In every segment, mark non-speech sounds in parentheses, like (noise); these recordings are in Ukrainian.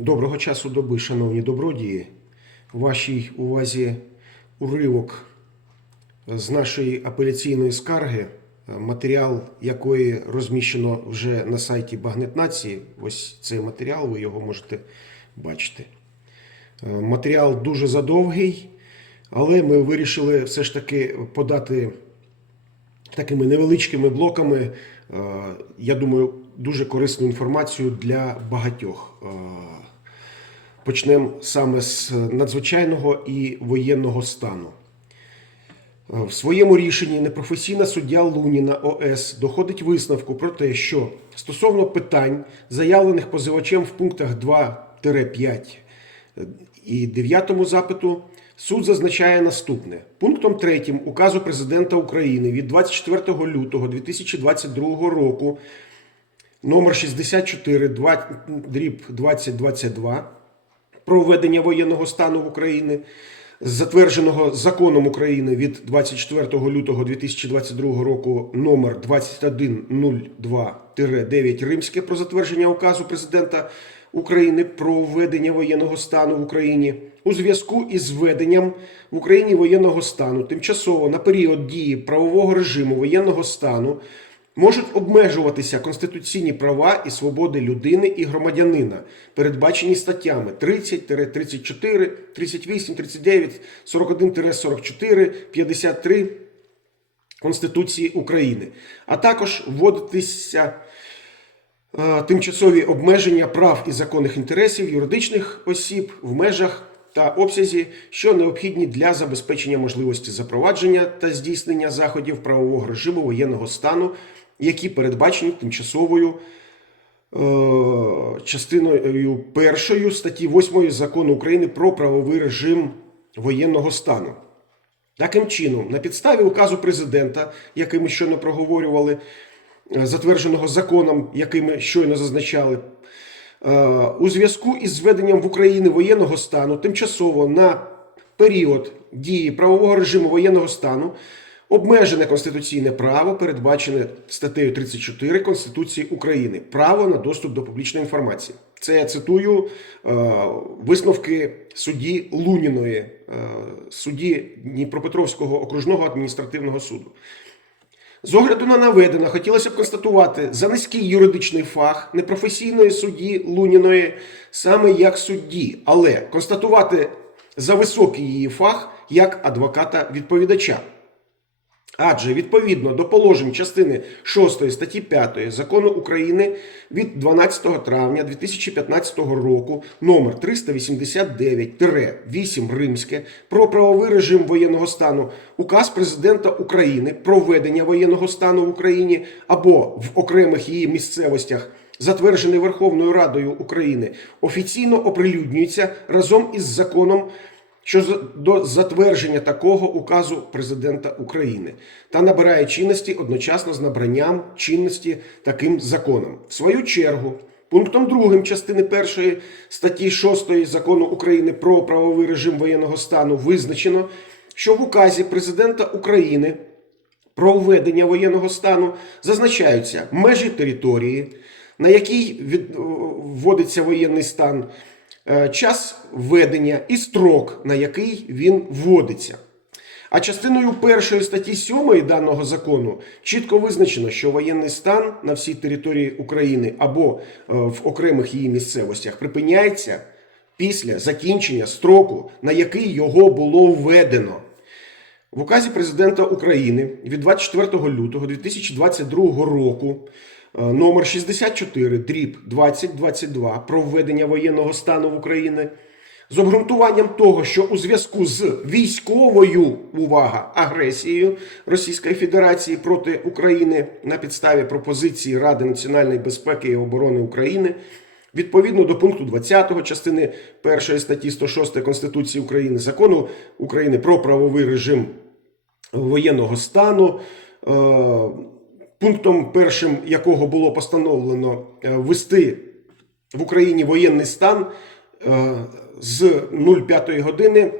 Доброго часу доби, шановні добродії. Вашій увазі уривок з нашої апеляційної скарги, матеріал якої розміщено вже на сайті Багнет Нації. Ось цей матеріал, ви його можете бачити. Е, Матеріал дуже задовгий, але ми вирішили все ж таки подати такими невеличкими блоками, е, я думаю, дуже корисну інформацію для багатьох. Почнемо саме з надзвичайного і воєнного стану. В своєму рішенні непрофесійна суддя Луніна ОС доходить висновку про те, що стосовно питань, заявлених позивачем в пунктах 2-5 і 9 запиту, суд зазначає наступне. Пунктом 3 указу президента України від 24 лютого 2022 року номер 64 2, дріб 2022 про введення воєнного стану в Україні, затвердженого законом України від 24 лютого 2022 року номер 2102-9 Римське про затвердження указу президента України про введення воєнного стану в Україні. У зв'язку із введенням в Україні воєнного стану тимчасово на період дії правового режиму воєнного стану можуть обмежуватися конституційні права і свободи людини і громадянина, передбачені статтями 30, 34, 38, 39, 41-44, 53 Конституції України, а також вводитися е, тимчасові обмеження прав і законних інтересів юридичних осіб в межах та обсязі, що необхідні для забезпечення можливості запровадження та здійснення заходів правового режиму воєнного стану, які передбачені тимчасовою е, частиною першою статті 8 закону України про правовий режим воєнного стану. Таким чином, на підставі указу президента, який ми щойно проговорювали, е, затвердженого законом, який ми щойно зазначали, е, у зв'язку із зведенням в Україні воєнного стану тимчасово на період дії правового режиму воєнного стану обмежене конституційне право, передбачене статтею 34 Конституції України, право на доступ до публічної інформації. Це я цитую е, висновки судді Луніної, е, судді Дніпропетровського окружного адміністративного суду. З огляду на наведене, хотілося б констатувати за низький юридичний фах непрофесійної судді Луніної саме як судді, але констатувати за високий її фах як адвоката-відповідача. Адже відповідно до положень частини 6 статті 5 закону України від 12 травня 2015 року номер 389-8 Римське про правовий режим воєнного стану, указ президента України про введення воєнного стану в Україні або в окремих її місцевостях, затверджений Верховною Радою України, офіційно оприлюднюється разом із законом що до затвердження такого указу президента України та набирає чинності одночасно з набранням чинності таким законом. В свою чергу, пунктом 2 частини 1 статті 6 закону України про правовий режим воєнного стану визначено, що в указі президента України про введення воєнного стану зазначаються межі території, на якій вводиться воєнний стан час введення і строк, на який він вводиться. А частиною першої статті 7 даного закону чітко визначено, що воєнний стан на всій території України або е, в окремих її місцевостях припиняється після закінчення строку, на який його було введено. В указі президента України від 24 лютого 2022 року е, номер 64 дріб 2022 про введення воєнного стану в Україні з обґрунтуванням того, що у зв'язку з військовою увага агресією Російської Федерації проти України на підставі пропозиції Ради національної безпеки і оборони України. Відповідно до пункту 20 частини 1 статті 106 Конституції України закону України про правовий режим воєнного стану, е, пунктом першим якого було постановлено е, ввести в Україні воєнний стан е, з 05 години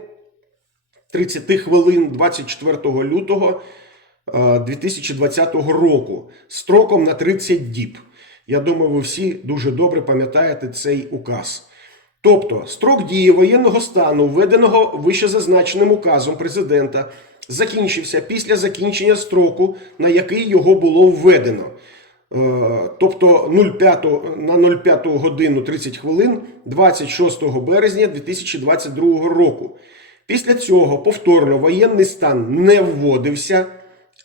30 хвилин 24 лютого е, 2020 року строком на 30 діб. Я думаю, ви всі дуже добре пам'ятаєте цей указ. Тобто строк дії воєнного стану, введеного вищезазначеним указом президента, закінчився після закінчення строку, на який його було введено. Е, Тобто 05, на 05 годину 30 хвилин 26 березня 2022 року. Після цього повторно воєнний стан не вводився,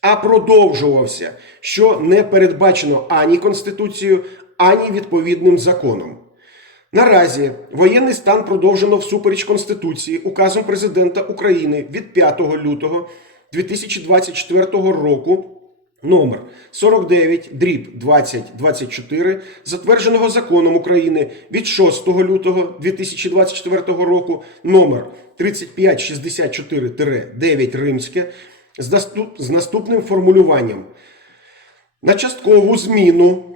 а продовжувався, що не передбачено ані Конституцією, ані відповідним законом. Наразі воєнний стан продовжено всупереч Конституції указом президента України від 5 лютого 2024 року номер 49 дріб 2024, затвердженого законом України від 6 лютого 2024 року номер 3564-9 римське з наступним формулюванням. На часткову зміну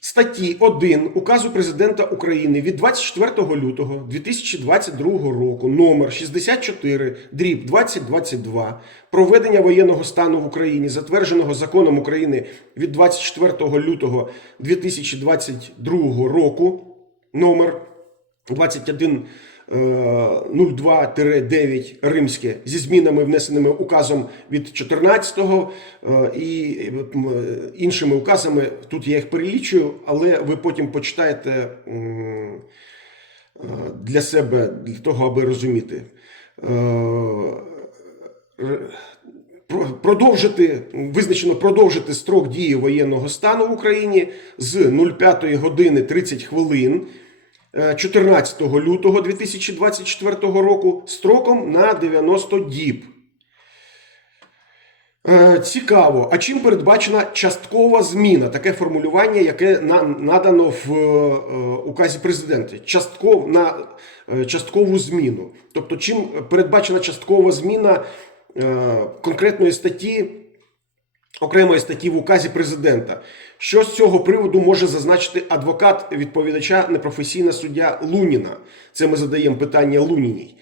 статті 1 Указу президента України від 24 лютого 2022 року номер 64 дріб 2022 про введення воєнного стану в Україні, затвердженого законом України від 24 лютого 2022 року номер 21 02-9 римське зі змінами, внесеними указом від 14-го е, і іншими указами. Тут я їх перелічую, але ви потім почитаєте е, для себе, для того, аби розуміти. Е, Продовжити визначено продовжити строк дії воєнного стану в Україні з 05 години 30 хвилин е, 14 лютого 2024 року строком на 90 діб. Е, Цікаво, а чим передбачена часткова зміна? Таке формулювання, яке на- надано в е, указі президента. Частков, на е, часткову зміну. Тобто, чим передбачена часткова зміна е, конкретної статті, окремої статті в указі президента. Що з цього приводу може зазначити адвокат відповідача непрофесійна суддя Луніна? Це ми задаємо питання Луніній.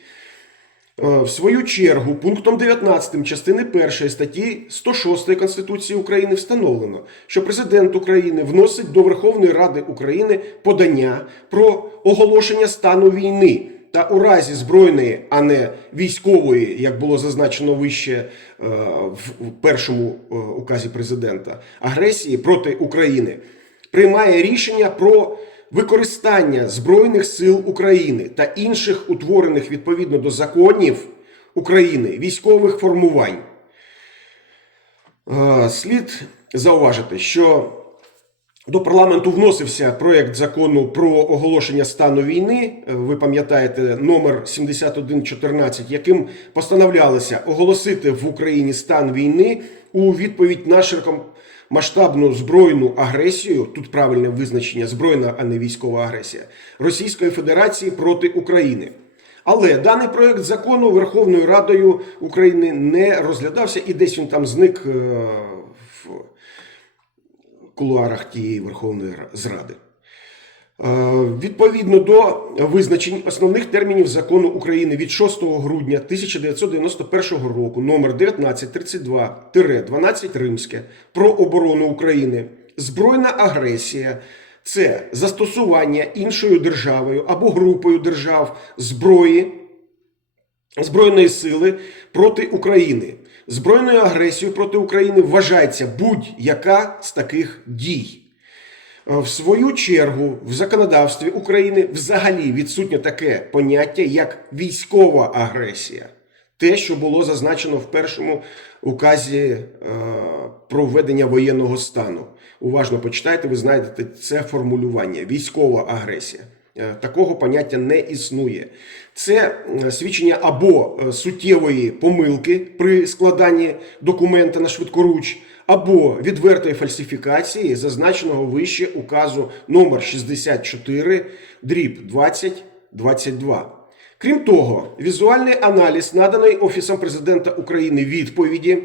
Е, В свою чергу, пунктом 19 частини 1 статті 106 Конституції України встановлено, що президент України вносить до Верховної Ради України подання про оголошення стану війни та у разі збройної, а не військової, як було зазначено вище е, в першому е, указі президента, агресії проти України, приймає рішення про використання Збройних сил України та інших утворених відповідно до законів України військових формувань. Е, Слід зауважити, що до парламенту вносився проект закону про оголошення стану війни. Е, Ви пам'ятаєте номер 7114, яким постановлялося оголосити в Україні стан війни у відповідь на широкомасштабну збройну агресію. Тут правильне визначення збройна, а не військова агресія Російської Федерації проти України. Але даний проект закону Верховною Радою України не розглядався і десь він там зник е, кулуарах тієї Верховної Зради. Е, Відповідно до визначень основних термінів закону України від 6 грудня 1991 року номер 1932-12 Римське про оборону України, збройна агресія це застосування іншою державою або групою держав зброї збройної сили проти України. Збройною агресією проти України вважається будь-яка з таких дій. Е, В свою чергу в законодавстві України взагалі відсутнє таке поняття, як військова агресія. Те, що було зазначено в першому указі е, про введення воєнного стану. Уважно почитайте, ви знайдете це формулювання військова агресія. Е, Такого поняття не існує. Це свідчення або е, суттєвої помилки при складанні документа на швидкоруч, або відвертої фальсифікації зазначеного вище указу номер 64 дріб 2022. Крім того, візуальний аналіз, наданий Офісом президента України відповіді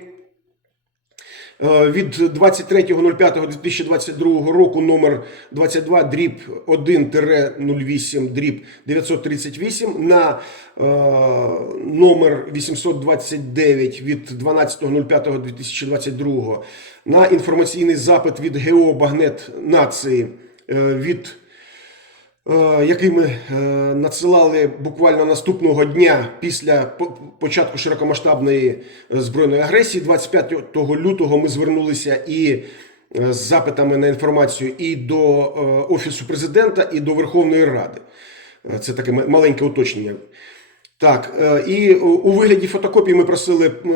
від 23.05.2022 року номер 22 дріб 1-08 дріб 938 на е, номер 829 від 12.05.2022 на інформаційний запит від ГО Багнет Нації е, від е, який ми е, надсилали буквально наступного дня після початку широкомасштабної е, збройної агресії. 25 лютого ми звернулися і е, з запитами на інформацію і до е, Офісу президента, і до Верховної Ради. Е, Це таке маленьке уточнення. Так, е, і у- вигляді фотокопії ми просили е,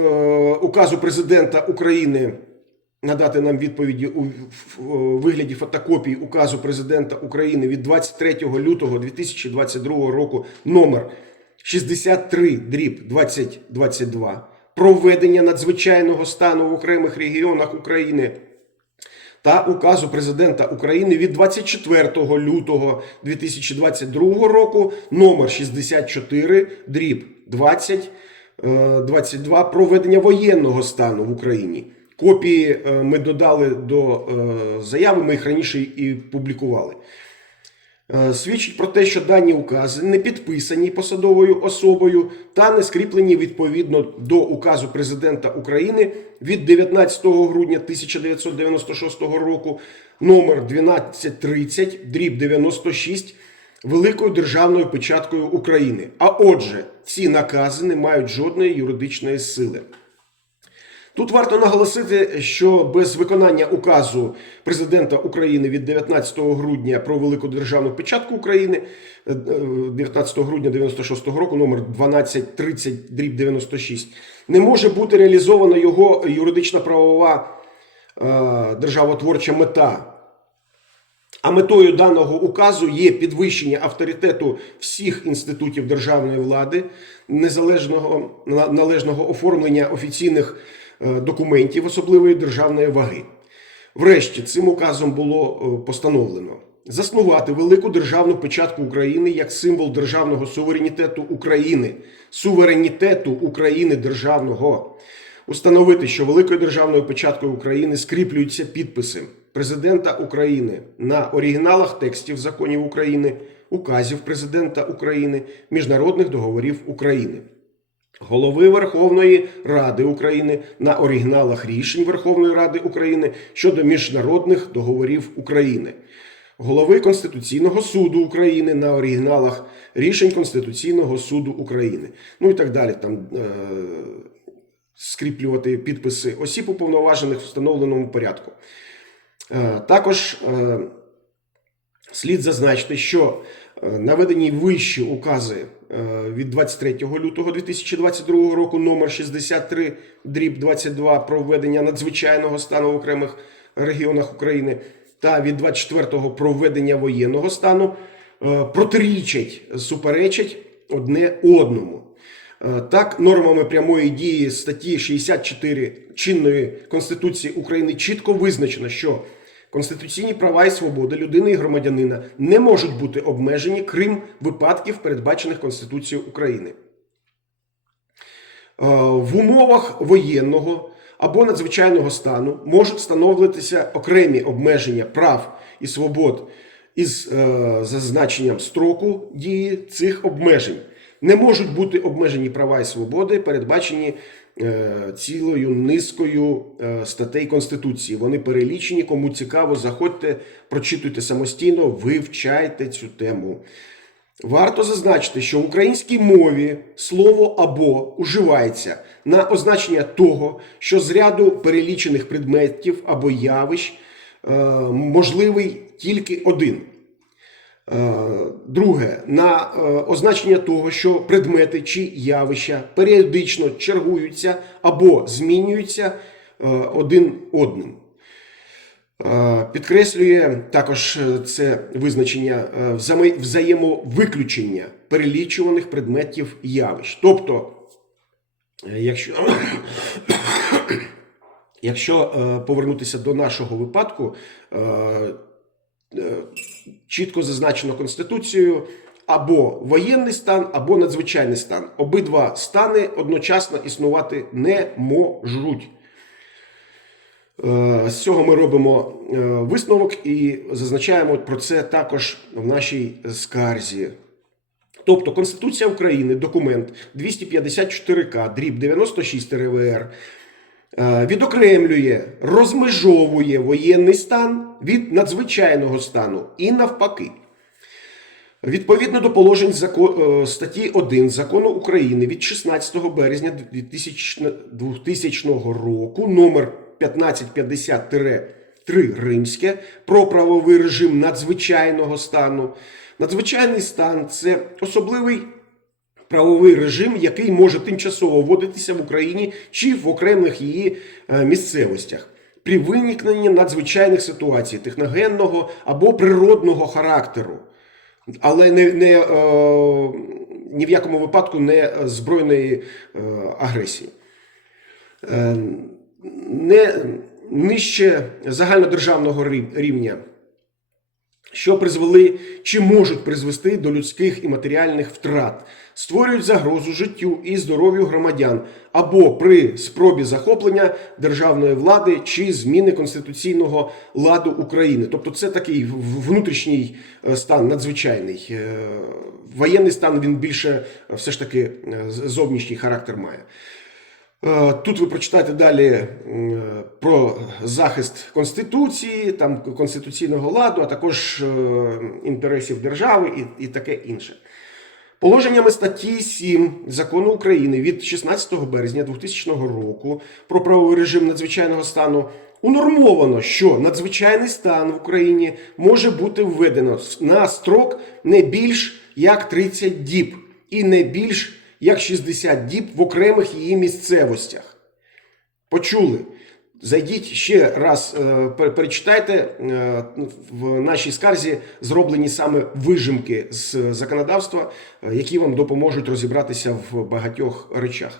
указу президента України надати нам відповіді у вигляді фотокопії указу президента України від 23 лютого 2022 року номер 63 дріб 2022 про введення надзвичайного стану в окремих регіонах України та указу президента України від 24 лютого 2022 року номер 64 дріб 20 е, 22 про введення воєнного стану в Україні. Копії е, ми додали до е, заяви, ми їх раніше і публікували. Е, Свідчить про те, що дані укази не підписані посадовою особою та не скріплені відповідно до указу президента України від 19 грудня 1996 року номер 1230 дріб 96 великою державною печаткою України. А отже, ці накази не мають жодної юридичної сили. Тут варто наголосити, що без виконання указу президента України від 19 грудня про велику державну печатку України е, е, 19 грудня 96 року, номер 1230 дріб 96, не може бути реалізована його юридична правова е, державотворча мета. А метою даного указу є підвищення авторитету всіх інститутів державної влади, незалежного належного оформлення офіційних е, документів особливої державної ваги. Врешті цим указом було е, постановлено заснувати велику державну печатку України як символ державного суверенітету України, суверенітету України державного. Установити, що великою державною печаткою України скріплюються підписи президента України на оригіналах текстів законів України, указів президента України, міжнародних договорів України. Голови Верховної Ради України на оригіналах рішень Верховної Ради України щодо міжнародних договорів України, голови Конституційного суду України на оригіналах рішень Конституційного суду України. Ну і так далі. Там е- скріплювати підписи осіб уповноважених в встановленому порядку. Е, Також е, слід зазначити, що е, наведені вищі укази від 23 лютого 2022 року номер 63 дріб 22 про введення надзвичайного стану в окремих регіонах України та від 24 про введення воєнного стану е, протирічать, суперечать одне одному. Е, Так, нормами прямої дії статті 64 чинної Конституції України чітко визначено, що конституційні права і свободи людини і громадянина не можуть бути обмежені, крім випадків, передбачених Конституцією України. Е, В умовах воєнного або надзвичайного стану можуть встановлюватися окремі обмеження прав і свобод із е, зазначенням строку дії цих обмежень. Не можуть бути обмежені права і свободи, передбачені цілою низкою е, статей Конституції. Вони перелічені. Кому цікаво, заходьте, прочитуйте самостійно, вивчайте цю тему. Варто зазначити, що в українській мові слово або уживається на означення того, що з ряду перелічених предметів або явищ е, можливий тільки один. Е, Друге, на е, означення того, що предмети чи явища періодично чергуються або змінюються е, один одним. Підкреслює також це визначення взаємовиключення перелічуваних предметів явищ. Тобто, якщо, (coughs) якщо повернутися до нашого випадку, чітко зазначено Конституцією або воєнний стан, або надзвичайний стан. Обидва стани одночасно існувати не можуть. Е, З цього ми робимо е, висновок і зазначаємо про це також в нашій скарзі. Тобто Конституція України, документ 254К, дріб 96 РВР, е, відокремлює, розмежовує воєнний стан від надзвичайного стану і навпаки. Відповідно до положень е, статті 1 закону України від 16 березня 2000 2000 року номер 1550-3 римське про правовий режим надзвичайного стану. Надзвичайний стан це особливий правовий режим, який може тимчасово вводитися в Україні чи в окремих її е, місцевостях. При виникненні надзвичайних ситуацій техногенного або природного характеру, але не, не, е, ні в якому випадку не збройної е, агресії. Е, не нижче загальнодержавного рівня, що призвели чи можуть призвести до людських і матеріальних втрат, створюють загрозу життю і здоров'ю громадян або при спробі захоплення державної влади чи зміни конституційного ладу України. Тобто, це такий внутрішній е, стан надзвичайний. Е, Воєнний стан він більше е, все ж таки зовнішній характер має. Тут ви прочитаєте далі про захист конституції, там конституційного ладу, а також інтересів держави і, і таке інше. Положеннями статті 7 закону України від 16 березня 2000 року про правовий режим надзвичайного стану унормовано, що надзвичайний стан в Україні може бути введено на строк не більш як 30 діб і не більш як 60 діб в окремих її місцевостях. Почули? Зайдіть ще раз, е, перечитайте е, в нашій скарзі зроблені саме вижимки з законодавства, е, які вам допоможуть розібратися в багатьох речах.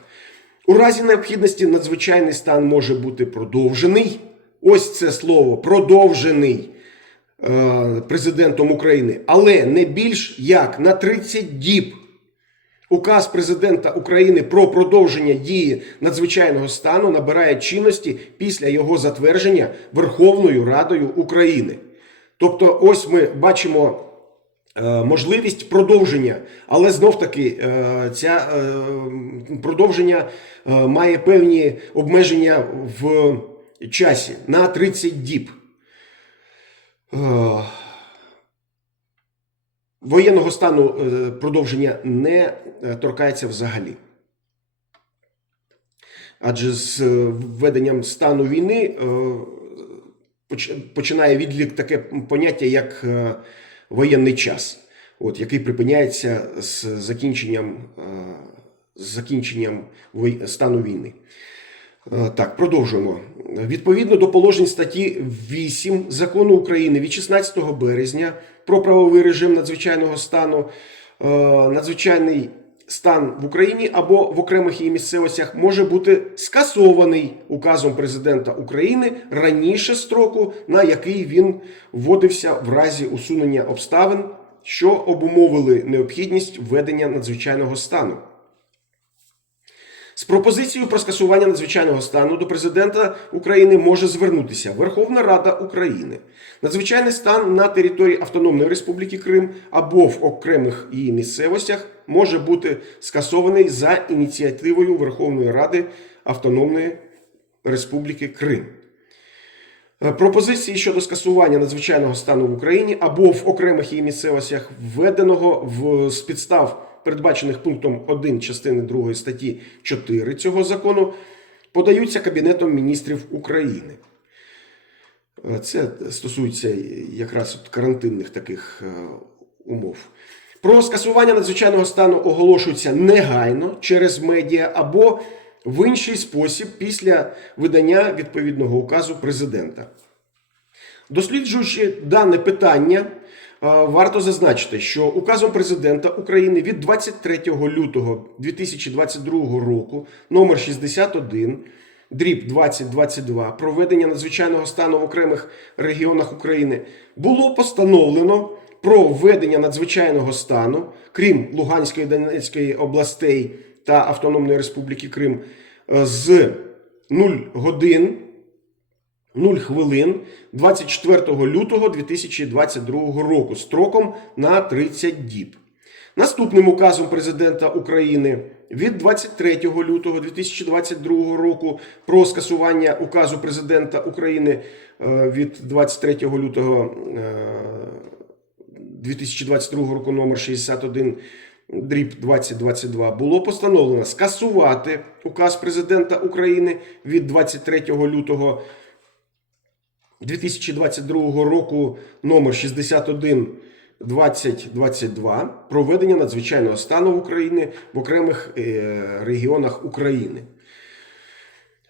У разі необхідності надзвичайний стан може бути продовжений. Ось це слово продовжений президентом України, але не більш як на 30 діб. Указ президента України про продовження дії надзвичайного стану набирає чинності після його затвердження Верховною Радою України. Тобто, ось ми бачимо е, можливість продовження, але знов таки е, ця е, продовження має певні обмеження в часі на 30 діб. Воєнного стану е, продовження не е, торкається взагалі. Адже з е, введенням стану війни починає відлік таке поняття, як воєнний час, от, який припиняється з закінченням, з закінченням стану війни. Е, Так, продовжуємо. Відповідно до положень статті 8 закону України від 16 березня про правовий режим надзвичайного стану, е, надзвичайний стан в Україні або в окремих її місцевостях може бути скасований указом президента України раніше строку, на який він вводився в разі усунення обставин, що обумовили необхідність введення надзвичайного стану. З пропозицією про скасування надзвичайного стану до президента України може звернутися Верховна Рада України. Надзвичайний стан на території Автономної Республіки Крим або в окремих її місцевостях може бути скасований за ініціативою Верховної Ради Автономної Республіки Крим. Е, Пропозиції щодо скасування надзвичайного стану в Україні або в окремих її місцевостях, введеного в з підстав, передбачених пунктом 1 частини 2 статті 4 цього закону, подаються Кабінетом міністрів України. Е, Це стосується якраз от карантинних таких е, умов. Про скасування надзвичайного стану оголошується негайно через медіа або в інший спосіб після видання відповідного указу президента. Досліджуючи дане питання, варто зазначити, що указом президента України від 23 лютого 2022 року номер 61 дріб 2022 про введення надзвичайного стану в окремих регіонах України було постановлено про введення надзвичайного стану, крім Луганської Донецької областей та Автономної Республіки Крим, е, з 0 годин 0 хвилин 24 лютого 2022 року строком на 30 діб. Наступним указом президента України від 23 лютого 2022 року про скасування указу президента України е, від 23 лютого е, 2022 року номер 61 дріб 2022 було постановлено скасувати указ президента України від 23 лютого 2022 року номер 61 2022 про введення надзвичайного стану в Україні в окремих е, регіонах України.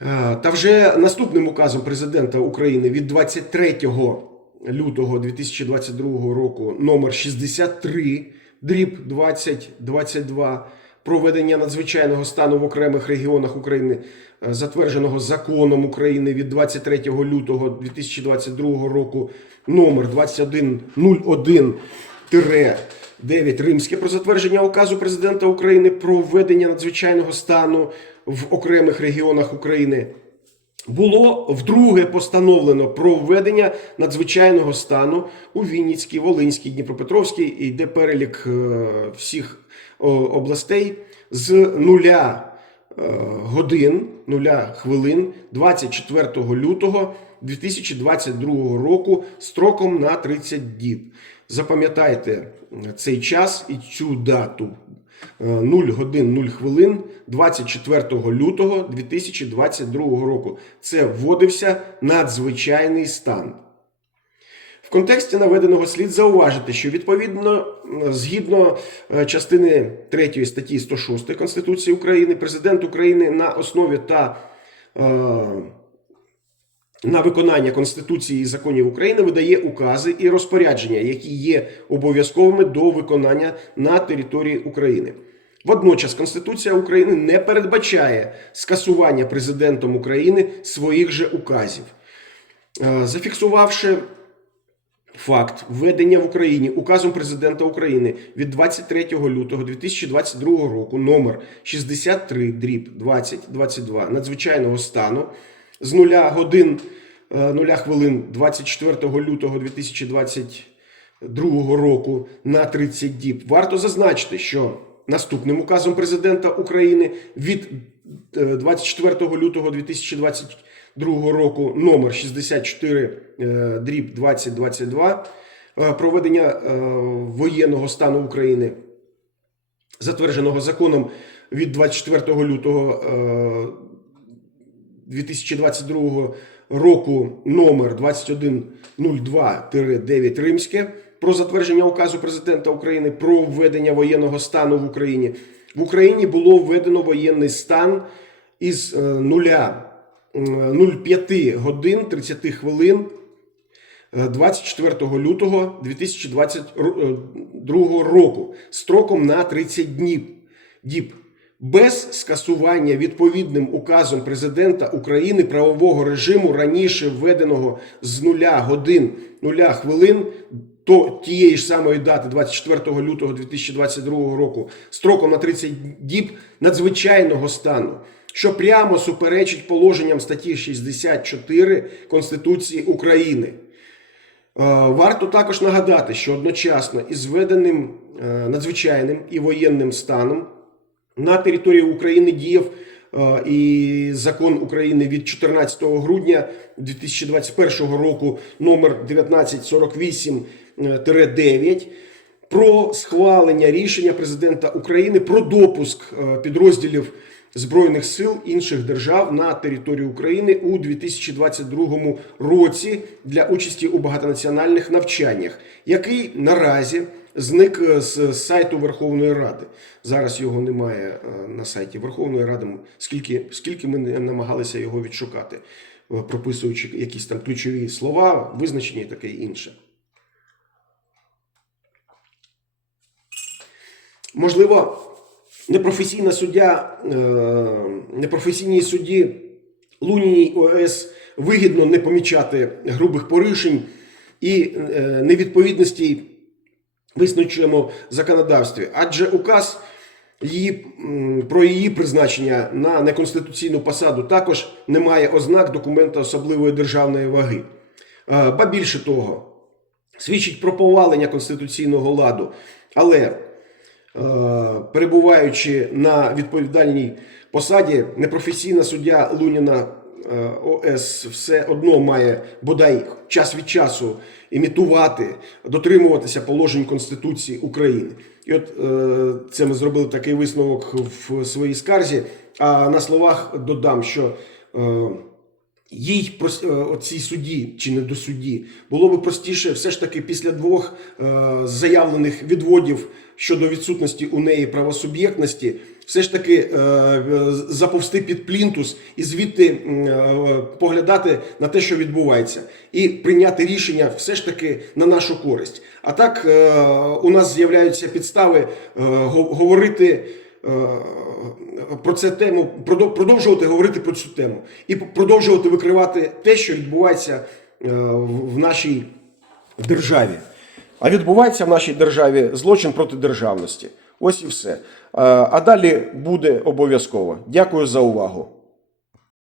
Е, Та вже наступним указом президента України від 23 лютого 2022 року номер 63 дріб 2022 про введення надзвичайного стану в окремих регіонах України, е, затвердженого законом України від 23 лютого 2022 року номер 2101 9 Римське про затвердження указу президента України про введення надзвичайного стану в окремих регіонах України. Було вдруге постановлено про введення надзвичайного стану у Вінницькій, Волинській, Дніпропетровській, і йде перелік е, всіх областей з нуля е, годин, нуля хвилин 24 лютого 2022 року строком на 30 діб. Запам'ятайте цей час і цю дату. Е, 0 годин 0 хвилин 24 лютого 2022 року. Це вводився надзвичайний стан. В контексті наведеного слід зауважити, що відповідно е, згідно е, частини 3 статті 106 Конституції України, президент України на основі та е, на виконання Конституції і законів України видає укази і розпорядження, які є обов'язковими до виконання на території України. Водночас Конституція України не передбачає скасування президентом України своїх же указів. Е, Зафіксувавши факт введення в Україні указом президента України від 23 лютого 2022 року номер 63 дріб 2022 надзвичайного стану з 0 годин е, 0 хвилин 24 лютого 2022 року на 30 діб. Варто зазначити, що наступним указом президента України від е, 24 лютого 2022 року номер 64 е, дріб 2022 е, проведення е, воєнного стану України, затвердженого законом від 24 лютого е, 2022 року номер 2102-9 Римське про затвердження указу президента України про введення воєнного стану в Україні. В Україні було введено воєнний стан із е, нуля е, 0,5 годин 30 хвилин е, 24 лютого 2022 року строком на 30 днів діб без скасування відповідним указом президента України правового режиму раніше введеного з нуля годин нуля хвилин то тієї ж самої дати 24 лютого 2022 року строком на 30 діб надзвичайного стану, що прямо суперечить положенням статті 64 Конституції України. Е, Варто також нагадати, що одночасно із введеним е, надзвичайним і воєнним станом на території України діяв е, і закон України від 14 грудня 2021 року номер 1948-9 про схвалення рішення президента України про допуск е, підрозділів Збройних сил інших держав на територію України у 2022 році для участі у багатонаціональних навчаннях, який наразі зник е, з сайту Верховної Ради. Зараз його немає е, на сайті Верховної Ради. Скільки, скільки ми намагалися його відшукати, е, прописуючи якісь там ключові слова, визначення і таке інше. Можливо, непрофесійна суддя, непрофесійній судді Луніній ОС вигідно не помічати грубих порушень і е, невідповідності визначеному законодавстві, адже указ її, про її призначення на неконституційну посаду також не має ознак документа особливої державної ваги. Ба більше того, свідчить про повалення конституційного ладу, але е, перебуваючи на відповідальній посаді, непрофесійна суддя Луніна ОС все одно має бодай час від часу імітувати, дотримуватися положень Конституції України. І от е, це ми зробили такий висновок в своїй скарзі. А на словах додам, що е, їй е, оцій судді чи не до судді було би простіше все ж таки після двох е, заявлених відводів щодо відсутності у неї правосуб'єктності, все ж таки е, заповзти під плінтус і звідти поглядати на те, що відбувається, і прийняти рішення все ж таки на нашу користь. А так у нас з'являються підстави говорити. Е, Про це тему продовжувати говорити про цю тему і продовжувати викривати те, що відбувається е, в в нашій державі. А відбувається в нашій державі злочин проти державності. Ось і все. Е, А далі буде обов'язково. Дякую за увагу.